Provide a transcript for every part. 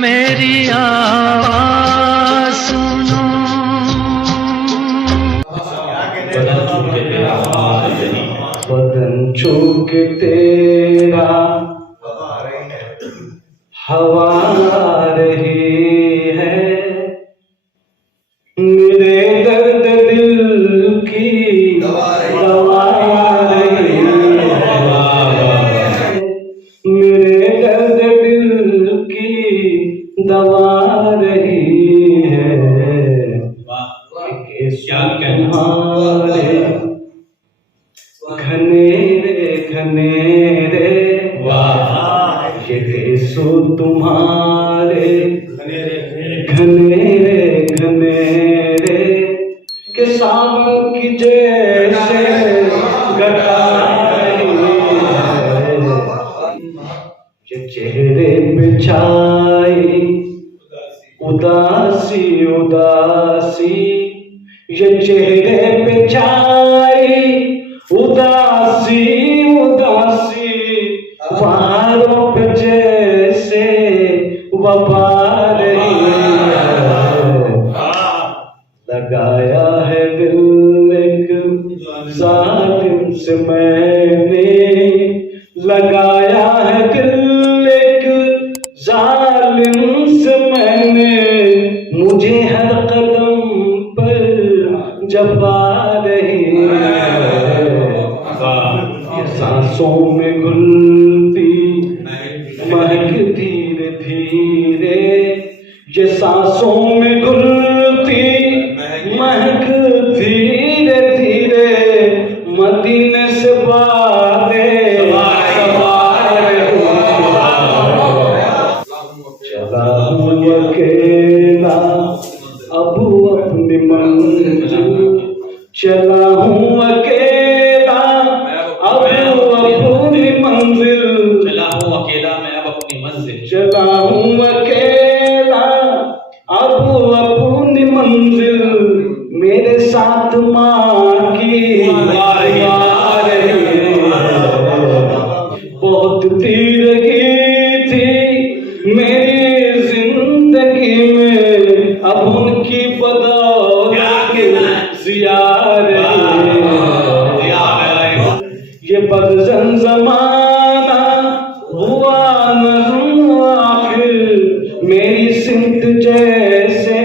मेरी आवाज़ सुनो। बदन चूक तेरा हवा रही है, मेरे दर्द दिल की दवा रही है, मेरे दर्द दिल की दवा रही है। क्या तुम्हारे घनेरे घनेरे ये केसु तुम्हारे घनेरे घनेरे के सावन की जैसे घटा रही है। ये चेहरे पे छाई उदासी उदासी, ये चेहरे पे छाई उदासी उदासी, पहाड़ों पे जैसे वबा रही है। लगाया है दिल एक जालिम से मैंने, लगाया है दिल एक जालिम से मैंने, मुझे हर कदम पर जबा रही है। सांसों में घुलती महक धीरे धीरे, ये सांसों में घुलती महक धीरे धीरे, मदीने से बातें चला हूँ अकेला अब अपनी मंजिल, चला हूँ अकेला अब अपनी मंजिल, चला हूँ अकेला मैं अब अपनी मंजिल, चला हूँ अकेला अब अपनी मंजिल, मेरे साथ माँ की आ रही है। बहुत तीरगी थी मेरी जिंदगी में, अब उनकी बदौलत जिया रही है। ये बदजन जमाना हुआ नज़्म आखिर, मेरी सिमत जैसे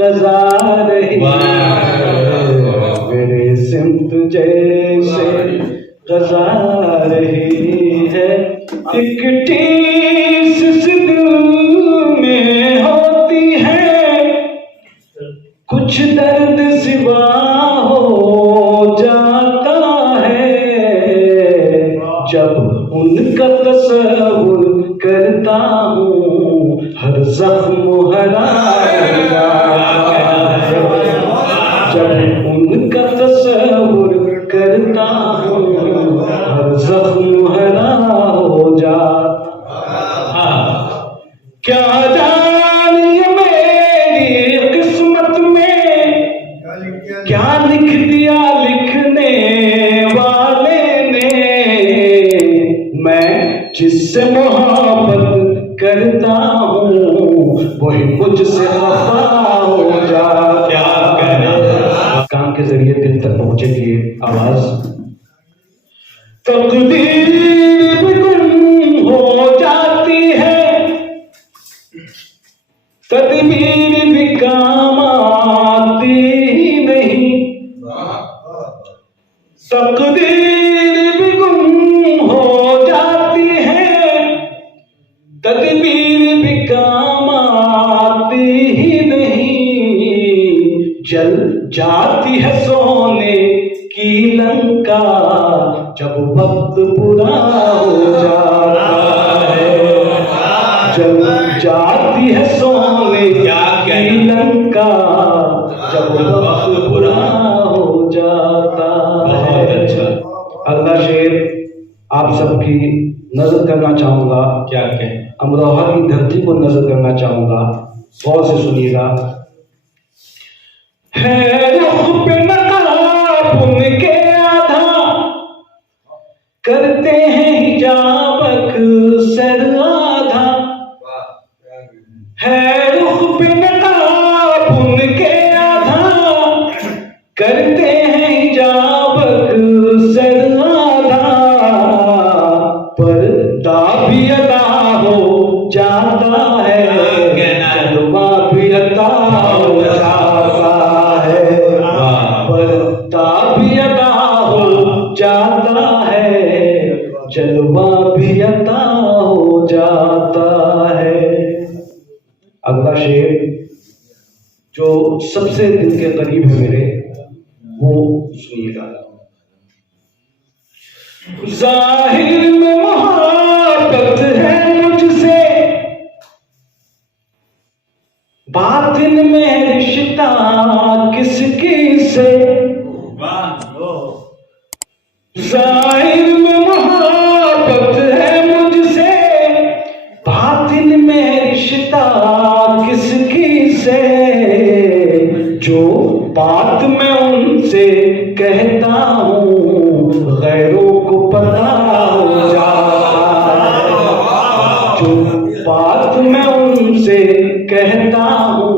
कज़ा रही है, मेरी सिमत जैसे कज़ा रही है। एक टीस दिल में होती है, कुछ दर्द सिवा हो जाता है, जब उनका तस्वुर करता हूँ हर जख्म हरा जाता है, जब उनका तस्वुर करता हूँ हर जख्म हरा हो जाता। क्या जानिए मेरी किस्मत में क्या लिख दिया लिखने वाले ने, मैं जिससे मोहब्बत करता हूँ वही मुझसे खफा हो जा। क्या कहना, काम के जरिए दिल तक पहुंचेगी आवाज। तकदीर भी गुम हो जाती है, तदबीर भी काम आती ही नहीं, तकदीर भी गुम हो जाती है, तदबीर भी काम आती ही नहीं, जल जाती है सोने की लंका जब वक्त बुरा हो जाता है, जल जाती है सोने की लंका जब वक्त बुरा हो जाता। बहुत अच्छा। अगला शेर आप सबकी नजर करना चाहूंगा। क्या कहें, अमरोहा की धरती को नजर करना चाहूंगा, गौर से सुनिएगा। है रुख पे नकाब उनके आधा, करते हैं हिजाब सर आधा, है रुख पे नकाब उनके आधा, करते हैं हिजाबक सर आधा, पर्दा भी अदा हो जाता है, जलवा भी अदा हो जाता है, पर्दा भी अदा हो जाता है, जलवा भी अदा हो जाता है। अगला शेर जो सबसे दिल के करीब है मेरे, वो सुनिएगा। जाहिर में मोहब्बत है मुझसे, बातिन में रिश्ता किसकी से, जाहिर में मोहब्बत है मुझसे, बातिन में रिश्ता किसकी से, जो बात मैं उनसे कहता हूँ गैरों को पता हो जाता है, जो बात मैं उनसे कहता हूँ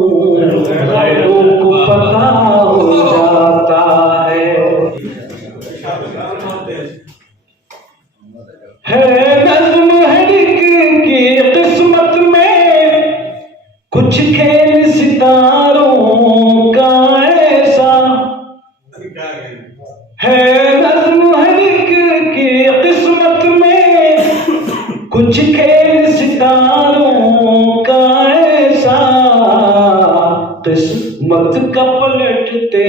गैरों को पता हो जाता है। नज़्म हड़क की किस्मत में कुछ खेल सितारों का ऐसा है, नज़्म हड़क की किस्मत में कुछ खेल सितारों का ऐसा, किस्मत का पलटते